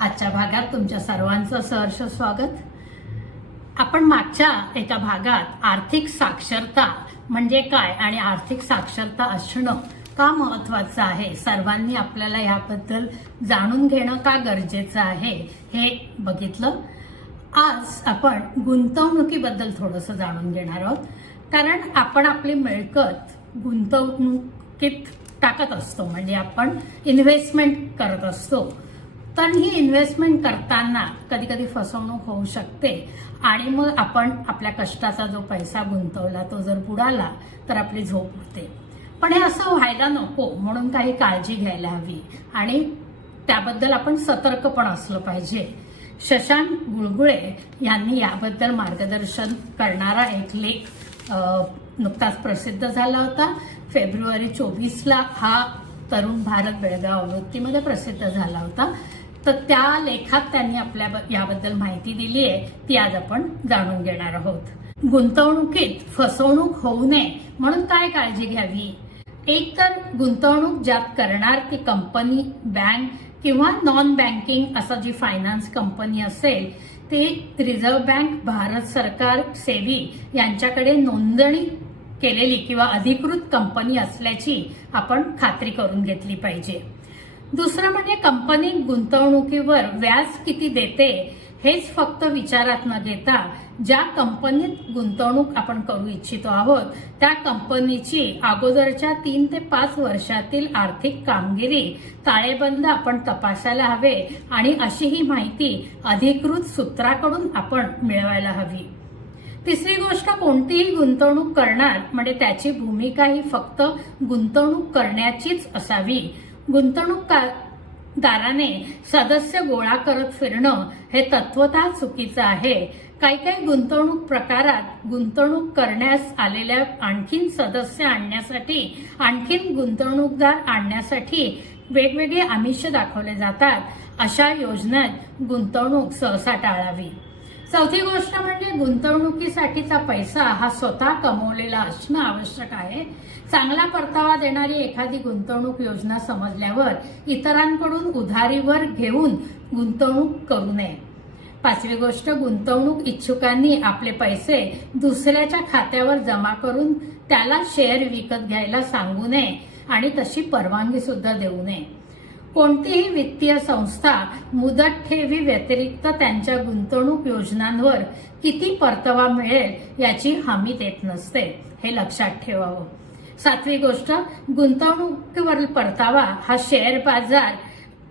आजच्या भागात तुमच्या सर्वांचं सहर्ष स्वागत. आपण मागच्या एका भागात आर्थिक साक्षरता म्हणजे काय आणि आर्थिक साक्षरता असणं का महत्वाचं आहे? सर्वांनी आपल्याला याबद्दल जाणून घेणं का गरजेचं आहे हे बघितलं. आज आपण गुंतवणुकीबद्दल थोडंसं जाणून घेणार आहोत. कारण आपण आपली मिळकत गुंतवणुकीत टाकत असतो म्हणजे आपण इन्व्हेस्टमेंट करत असतो. पण ही इन्व्हेस्टमेंट करताना कधी कधी फसवणूक होऊ शकते. आणि मग आपण आपल्या कष्टाचा जो पैसा गुंतवला तो जर बुडाला तर आपली झोप होते पण हे असं व्हायला नको म्हणून काही काळजी घ्यायला हवी. आणि त्याबद्दल आपण सतर्क पण असलं पाहिजे. शशांक गुळगुळे यांनी याबद्दल मार्गदर्शन करणारा एक लेख नुकताच प्रसिद्ध झाला होता. फेब्रुवारी चोवीसला हा तरुण भारत बेळगाव आवृत्तीमध्ये प्रसिद्ध झाला होता. तर त्या लेखात त्यांनी आपल्या याबद्दल माहिती दिली आहे. ती आज आपण जाणून घेणार आहोत. गुंतवणुकीत फसवणूक होऊ नये म्हणून काय काळजी घ्यावी? एक तर गुंतवणूक ज्यात करणार ती कंपनी बँक किंवा नॉन बँकिंग असं जी फायनान्स कंपनी असेल ते रिझर्व्ह बँक भारत सरकार सेबी यांच्याकडे नोंदणी केलेली किंवा अधिकृत कंपनी असल्याची आपण खात्री करून घेतली पाहिजे. दुसरं म्हणजे कंपनी गुंतवणुकीवर व्याज किती देते हेच फक्त विचारात न घेता ज्या कंपनीत गुंतवणूक आपण करू इच्छितो आहोत त्या कंपनीची अगोदरच्या तीन ते पाच वर्षातील आर्थिक कामगिरी ताळेबंद आपण तपासायला हवे आणि अशी ही माहिती अधिकृत सूत्राकडून आपण मिळवायला हवी. तिसरी गोष्ट कोणतीही गुंतवणूक करणार म्हणजे त्याची भूमिका ही फक्त गुंतवणूक करण्याचीच असावी. गुंतवणूकदाराने सदस्य गोळा करत फिरणं हे तत्वतः चुकीचं आहे. काही काही गुंतवणूक प्रकारात गुंतवणूक करण्यास आलेल्या आणखीन सदस्य आणण्यासाठी आणखीन गुंतवणूकदार आणण्यासाठी वेगवेगळे आमिष दाखवले जातात. अशा योजनेत गुंतवणूक सहसा टाळावी. चौथी गोष्ट म्हणजे गुंतवणुकीसाठीचा पैसा हा स्वतः कमवलेला असणं आवश्यक आहे. चांगला परतावा देणारी एखादी गुंतवणूक योजना समजल्यावर इतरांकडून उधारीवर घेऊन गुंतवणूक करू नये. पाचवी गोष्ट गुंतवणूक इच्छुकांनी आपले पैसे दुसऱ्याच्या खात्यावर जमा करून त्याला शेअर विकत घ्यायला सांगू नये आणि तशी परवानगी सुद्धा देऊ नये. कोणतीही वित्तीय संस्था मुदत ठेवी व्यतिरिक्त त्यांच्या गुंतवणूक योजनांवर किती परतावा मिळेल याची हमी देत नसते हे लक्षात ठेवावं. सातवी गोष्ट गुंतवणुकीवरील परतावा हा शेअर बाजार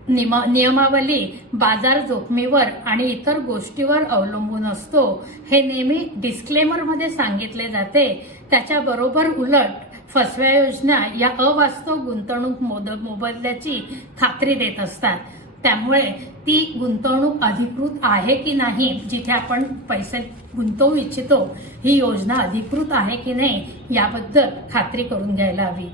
निम- नियमावली बाजार जोखमीवर आणि इतर गोष्टीवर अवलंबून असतो हे नेहमी डिस्क्लेमरमध्ये सांगितले जाते त्याच्याबरोबर उलट फसव्या योजना या अवास्तव गुंतवणूक मोद मोबदल्याची खात्री देत असतात. त्यामुळे ती गुंतवणूक अधिकृत आहे की नाही जिथे आपण पैसे गुंतवू इच्छितो ही योजना अधिकृत आहे की नाही याबद्दल खात्री करून घ्यायला हवी.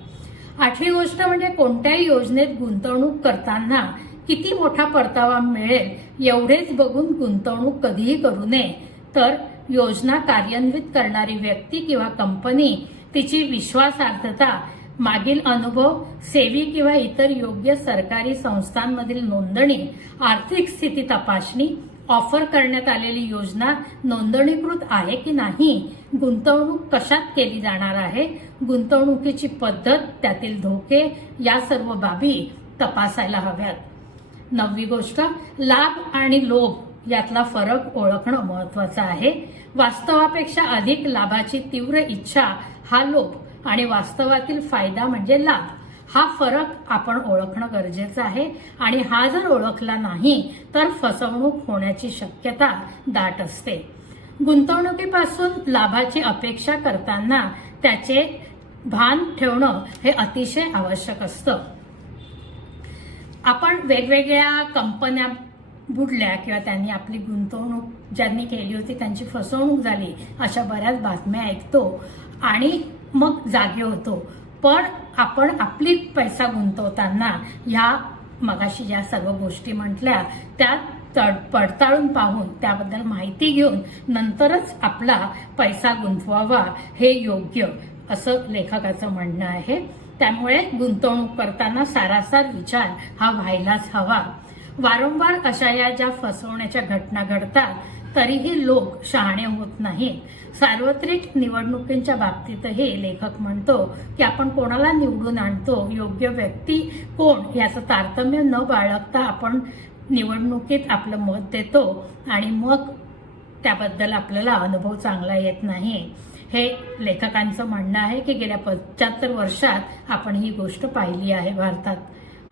आठवी गोष्ट म्हणजे कोणत्याही योजनेत गुंतवणूक करताना किती मोठा परतावा मिळेल एवढेच बघून गुंतवणूक कधीही करू नये. तर योजना कार्यान्वित करणारी व्यक्ती किंवा कंपनी तिची विश्वासार्हता मागील अनुभव सेवी किंवा इतर योग्य सरकारी संस्थांमधील नोंदणी आर्थिक स्थिती तपासणी ऑफर करण्यात आलेली योजना नोंदणीकृत आहे की नाही गुंतवणूक कशात केली जाणार आहे गुंतवणुकीची पद्धत त्यातील धोके या सर्व बाबी तपासायला हव्यात. नववी गोष्ट लाभ आणि लोभ यातला फरक ओळखणं महत्वाचं आहे. वास्तवापेक्षा अधिक लाभाची तीव्र इच्छा हा लोभ आणि वास्तवातील फायदा म्हणजे लाभ. हा फरक आपण ओळखणं गरजेचं आहे आणि हा जर ओळखला नाही तर फसवणूक होण्याची शक्यता दाट असते. गुंतवणुकीपासून लाभाची अपेक्षा करताना त्याचे भान ठेवणं हे अतिशय आवश्यक असतं. आपण वेगवेगळ्या कंपन्या बुडल्या किंवा त्यांनी आपली गुंतवणूक ज्यांनी केली होती त्यांची फसवणूक झाली अशा बऱ्याच बातम्या ऐकतो आणि मग जागे होतो. पण आपण आपली पैसा गुंतवताना ह्या मगाशी ज्या सर्व गोष्टी म्हटल्या त्या तड पडताळून पाहून त्याबद्दल माहिती घेऊन नंतरच आपला पैसा गुंतवावा हे योग्य असं लेखकाचं म्हणणं आहे. त्यामुळे गुंतवणूक करताना सारासार विचार हा व्हायलाच हवा. वारंवार अशा या ज्या फसवण्याच्या घटना घडतात तरीही लोक शहाणे होत नाहीत. सार्वत्रिक निवडणुकींच्या बाबतीतही लेखक म्हणतो की आपण कोणाला निवडून आणतो योग्य व्यक्ती कोण याचं तारतम्य न बाळगता आपण निवडणुकीत आपलं मत देतो आणि मग त्याबद्दल आपल्याला अनुभव चांगला येत नाही. हे लेखकांचं म्हणणं आहे की गेल्या पंच्याहत्तर वर्षात आपण ही गोष्ट पाहिली आहे भारतात.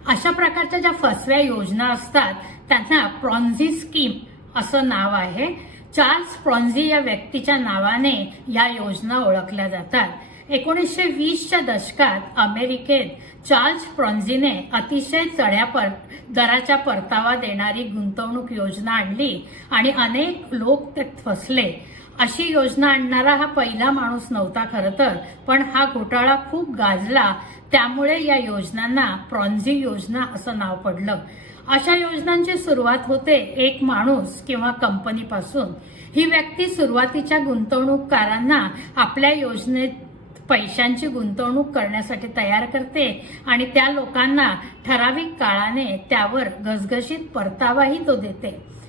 अशा प्रकारच्या ज्या फसव्या योजना असतात त्यांना प्रॉन्झी स्कीम असं नाव आहे. चार्ल्स प्रॉन्झी या व्यक्तीच्या नावाने या योजना ओळखल्या जातात. एकोणीसशे वीसच्या दशकात अमेरिकेत चार्ल्स प्रॉन्झीने अतिशय चढ्या पर दराच्या परतावा देणारी गुंतवणूक योजना आणली आणि अनेक लोक त्यात फसले. अशी योजना आणणारा हा पहिला माणूस नव्हता खरं तर पण हा घोटाळा खूप गाजला. त्यामुळे या योजनांना प्रॉन्झी योजना असं नाव पडलं. अशा योजनांची सुरुवात होते एक माणूस किंवा कंपनीपासून. ही व्यक्ती सुरुवातीच्या गुंतवणूककारांना आपल्या योजनेत पैशांची गुंतवणूक करण्यासाठी तयार करते आणि त्या लोकांना ठराविक काळाने त्यावर घसघशीत परतावाही तो देते.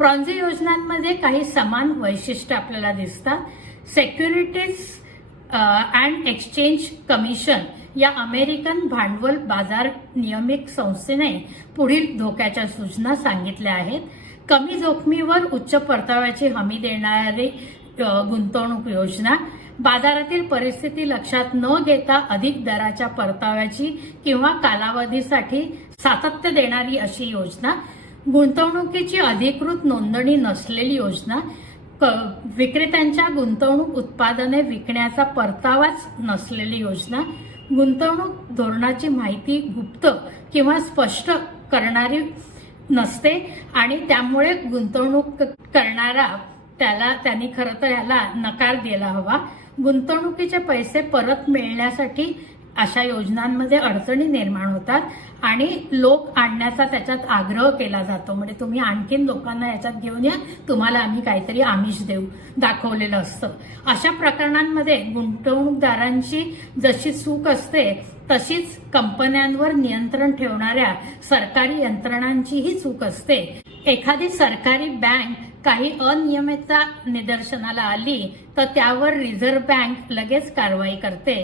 प्रॉन्झी योजनांमध्ये काही समान वैशिष्ट्य आपल्याला दिसतात. सेक्युरिटीज अँड एक्सचेंज कमिशन या अमेरिकन भांडवल बाजार नियमित संस्थेने पुढील धोक्याच्या सूचना सांगितल्या आहेत. कमी जोखमीवर उच्च परताव्याची हमी देणारी गुंतवणूक योजना. बाजारातील परिस्थिती लक्षात न घेता अधिक दराच्या परताव्याची किंवा कालावधीसाठी सातत्य देणारी अशी योजना. गुंतवणुकीची अधिकृत नोंदणी नसलेली योजना क- विक्रेत्यांच्या गुंतवणूक उत्पादने विकण्याचा परतावाच नसलेली योजना गुंतवणूक धोरणाची माहिती गुप्त किंवा स्पष्ट करणारी नसते आणि त्यामुळे गुंतवणूक करणारा त्याला त्यांनी खरं तर याला नकार दिला हवा. गुंतवणुकीचे पैसे परत मिळण्यासाठी अशा योजनांमध्ये अडचणी निर्माण होतात आणि लोक आणण्याचा त्याच्यात आग्रह केला जातो. म्हणजे तुम्ही आणखीन लोकांना याच्यात घेऊन या तुम्हाला आम्ही काहीतरी आमिष देऊ दाखवलेलं असतं. अशा प्रकरणांमध्ये गुंतवणूकदारांची जशी चूक असते तशीच कंपन्यांवर नियंत्रण ठेवणाऱ्या सरकारी यंत्रणांचीही चूक असते. एखादी सरकारी बँक काही अनियमितता निदर्शनाला आली तर त्यावर रिझर्व्ह बँक लगेच कारवाई करते.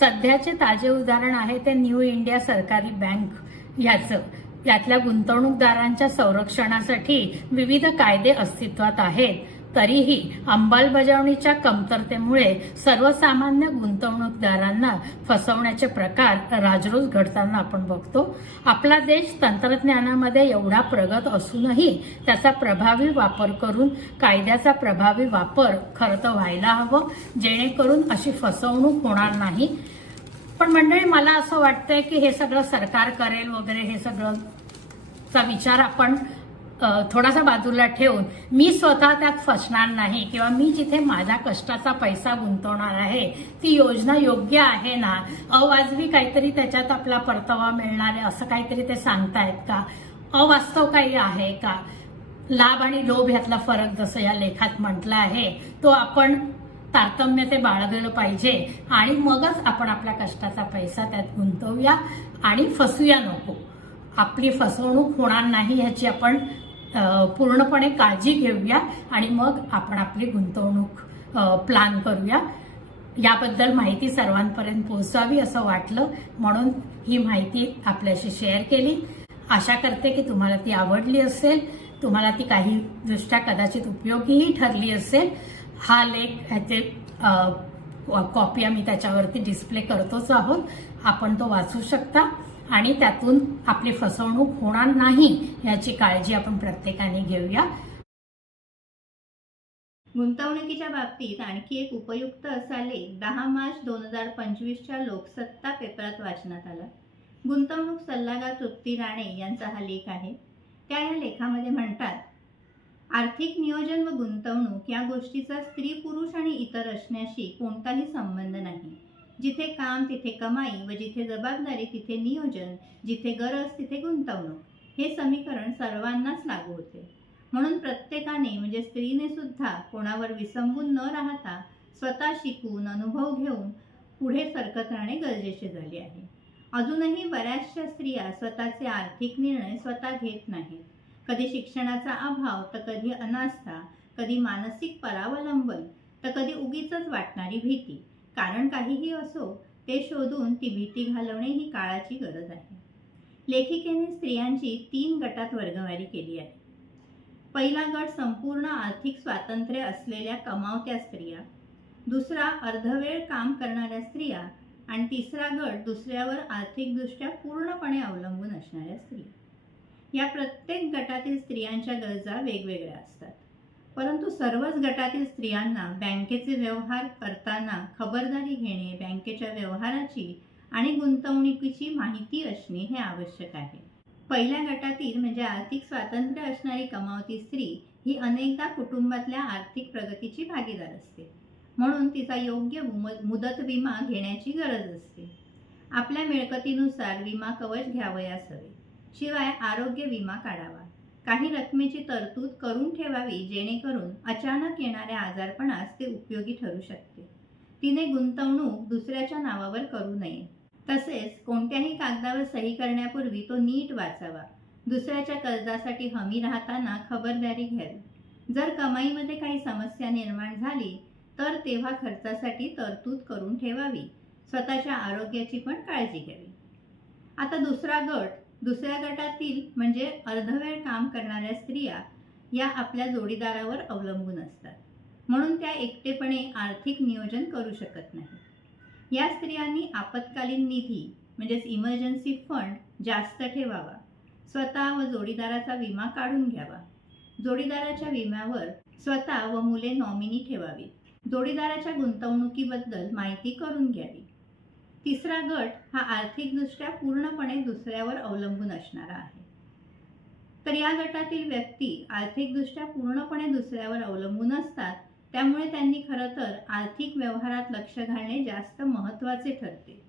सध्याचे ताजे उदाहरण आहे ते न्यू इंडिया सरकारी बँक. याचं यातल्या गुंतवणूकदारांच्या संरक्षणासाठी विविध कायदे अस्तित्वात आहेत. तरीही अंमलबजावणीच्या कमतरतेमुळे सर्वसामान्य गुंतवणूकदारांना फसवण्याचे प्रकार राजरोज घडताना आपण बघतो. आपला देश तंत्रज्ञानामध्ये एवढा प्रगत असूनही त्याचा प्रभावी वापर करून कायद्याचा प्रभावी वापर खरं तर व्हायला हवं जेणेकरून अशी फसवणूक होणार नाही. पण मंडळी मला असं वाटतंय की हे सगळं सरकार करेल वगैरे हे सगळं चा विचार आपण थोडासा बाजूला ठेवून मी स्वतः त्यात फसणार नाही किंवा मी जिथे माझ्या कष्टाचा पैसा गुंतवणार आहे ती योजना योग्य आहे ना? अवाजवी काहीतरी त्याच्यात आपला परतावा मिळणार आहे असं काहीतरी ते सांगतायत का? अवास्तव काही आहे का? लाभ आणि लोभ ह्यातला फरक जसं या लेखात म्हटलं आहे तो आपण तारतम्य ते बाळगलं पाहिजे आणि मगच आपण आपल्या कष्टाचा पैसा त्यात गुंतवूया आणि फसूया नको. आपली फसवणूक होणार नाही ह्याची आपण पूर्णपणे काळजी घेऊया आणि मग आपण आपली गुंतवणूक प्लॅन प्लान करूया. याबद्दल माहिती सर्वांपर्यंत पोहोचावी असं वाटलं म्हणून ही माहिती आपल्याशी शेअर केली. आशा करते की तुम्हाला ती आवडली असेल. तुम्हाला ती काही दृष्ट्या कदाचित उपयोगीही ठरली असेल. हा लेख ह्याचे कॉपी आम्ही त्याच्यावरती डिस्प्ले करतोच आहोत. आपण तो वाचू शकता. आणि त्यातून आपली फसवणूक होणार नाही याची काळजी आपण प्रत्येकाने घेऊया. गुंतवणुकीच्या बाबतीत आणखी एक उपयुक्त असा लेख दहा मार्च दोन हजार पंचवीसच्या लोकसत्ता पेपरात वाचण्यात आला. गुंतवणूक सल्लागार तृप्ती राणे यांचा हा लेख आहे. त्या या लेखामध्ये म्हणतात आर्थिक नियोजन व गुंतवणूक या गोष्टीचा स्त्री पुरुष आणि इतर असण्याशी कोणताही संबंध नाही. जिथे काम तिथे कमाई व जिथे जबाबदारी तिथे नियोजन जिथे गरज तिथे गुंतवणूक. हे समीकरण सर्वांनाच लागू होते. म्हणून प्रत्येकाने म्हणजे स्त्रीने सुद्धा कोणावर विसंबून न राहता स्वतः शिकून अनुभव घेऊन पुढे सरकत राहणे गरजेचे झाले आहे. अजूनही बऱ्याचशा स्त्रिया स्वतःचे आर्थिक निर्णय स्वतः घेत नाहीत. कधी शिक्षणाचा अभाव तर कधी अनास्था कधी मानसिक परावलंबन तर कधी उगीच वाटणारी भीती. कारण काहीही असो ते शोधून ती भीती घालवणे ही काळाची गरज आहे. लेखिकेने स्त्रियांची तीन गटात वर्गवारी केली आहे. पहिला गट संपूर्ण आर्थिक स्वातंत्र्य असलेल्या कमावत्या स्त्रिया दुसरा अर्धवेळ काम करणाऱ्या स्त्रिया आणि तिसरा गट दुसऱ्यावर आर्थिकदृष्ट्या पूर्णपणे अवलंबून असणाऱ्या स्त्रिया. या प्रत्येक गटातील स्त्रियांच्या गरजा वेगवेगळ्या असतात. परंतु सर्वच गटातील स्त्रियांना बँकेचे व्यवहार करताना खबरदारी घेणे बँकेच्या व्यवहाराची आणि गुंतवणुकीची माहिती असणे हे आवश्यक आहे. पहिल्या गटातील म्हणजे आर्थिक स्वातंत्र्य असणारी कमावती स्त्री ही अनेकदा कुटुंबातल्या आर्थिक प्रगतीची भागीदार असते. म्हणून तिचा योग्य मुदत विमा घेण्याची गरज असते. आपल्या मिळकतीनुसार विमा कवच घ्यावयास हवे. शिवाय आरोग्य विमा काढावा. काही रकमेची तरतूद करून ठेवावी जेणेकरून अचानक येणाऱ्या आजारपणास ते उपयोगी ठरू शकते. तिने गुंतवणूक दुसऱ्याच्या नावावर करू नये. तसेच कोणत्याही कागदावर सही करण्यापूर्वी तो नीट वाचावा. दुसऱ्याच्या कर्जासाठी हमी राहताना खबरदारी घ्यावी. जर कमाईमध्ये काही समस्या निर्माण झाली तर तेव्हा खर्चासाठी तरतूद करून ठेवावी. स्वतःच्या आरोग्याची पण काळजी घ्यावी. आता दुसरा गट दुसऱ्या गटातील म्हणजे अर्धवेळ काम करणाऱ्या स्त्रिया या आपल्या जोडीदारावर अवलंबून असतात. म्हणून त्या एकटेपणे आर्थिक नियोजन करू शकत नाही या स्त्रियांनी आपत्कालीन निधी म्हणजेच इमर्जन्सी फंड जास्त ठेवावा. स्वतः व जोडीदाराचा विमा काढून घ्यावा. जोडीदाराच्या विम्यावर स्वतः व मुले नॉमिनी ठेवावी जोडीदाराच्या गुंतवणुकीबद्दल माहिती करून घ्यावी. तिसरा गट हा आर्थिकदृष्ट्या पूर्णपणे दुसऱ्यावर अवलंबून असणारा आहे. तर या गटातील व्यक्ती आर्थिकदृष्ट्या पूर्णपणे दुसऱ्यावर अवलंबून असतात त्यामुळे त्यांनी खरं तर आर्थिक व्यवहारात लक्ष घालणे जास्त महत्त्वाचे ठरते.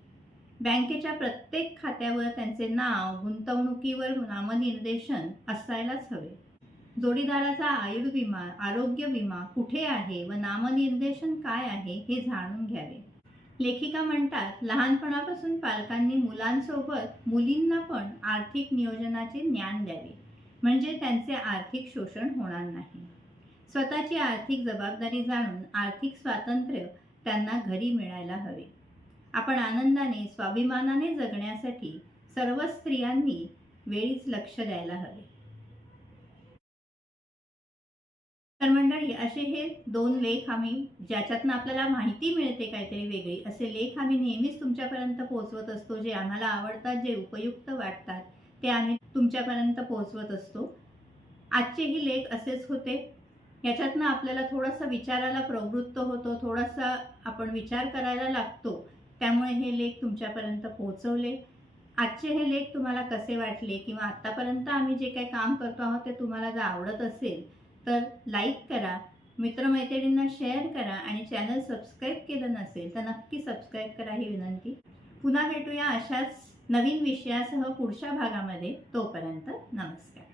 बँकेच्या प्रत्येक खात्यावर त्यांचे नाव गुंतवणुकीवर नामनिर्देशन असायलाच हवे. जोडीदाराचा आयुर्विमा आरोग्य विमा कुठे आहे व नामनिर्देशन काय आहे हे जाणून घ्यावे. लेखिका म्हणतात लहानपणापासून पालकांनी मुलांसोबत मुलींना पण आर्थिक नियोजनाचे ज्ञान द्यावे. म्हणजे त्यांचे आर्थिक शोषण होणार नाही. स्वतःची आर्थिक जबाबदारी जाणून आर्थिक स्वातंत्र्य त्यांना घरी मिळायला हवे. आपण आनंदाने स्वाभिमानाने जगण्यासाठी सर्व स्त्रियांनी वेळीच लक्ष द्यायला हवे. तर मंडळी असे हे दोन लेख आम्ही ज्याच्यातनं आपल्याला माहिती मिळते काहीतरी वेगळी असे लेख आम्ही नेहमीच तुमच्यापर्यंत पोहोचवत असतो जे आम्हाला आवडतात जे उपयुक्त वाटतात ते आम्ही तुमच्यापर्यंत पोहोचवत असतो. आजचेही लेख असेच होते. याच्यातनं आपल्याला थोडासा विचाराला प्रवृत्त होतो थोडासा आपण विचार करायला लागतो. त्यामुळे हे लेख तुमच्यापर्यंत पोहोचवले. आजचे हे लेख तुम्हाला कसे वाटले? किंवा आत्तापर्यंत आम्ही जे काही काम करतो आहोत ते तुम्हाला जर आवडत असेल तर लाईक करा मित्रमैत्रिणींना शेअर करा आणि चॅनल सबस्क्राईब केलं नसेल तर नक्की सबस्क्राईब करा ही विनंती. पुन्हा भेटूया अशाच नवीन विषयासह पुढच्या भागामध्ये. तोपर्यंत नमस्कार.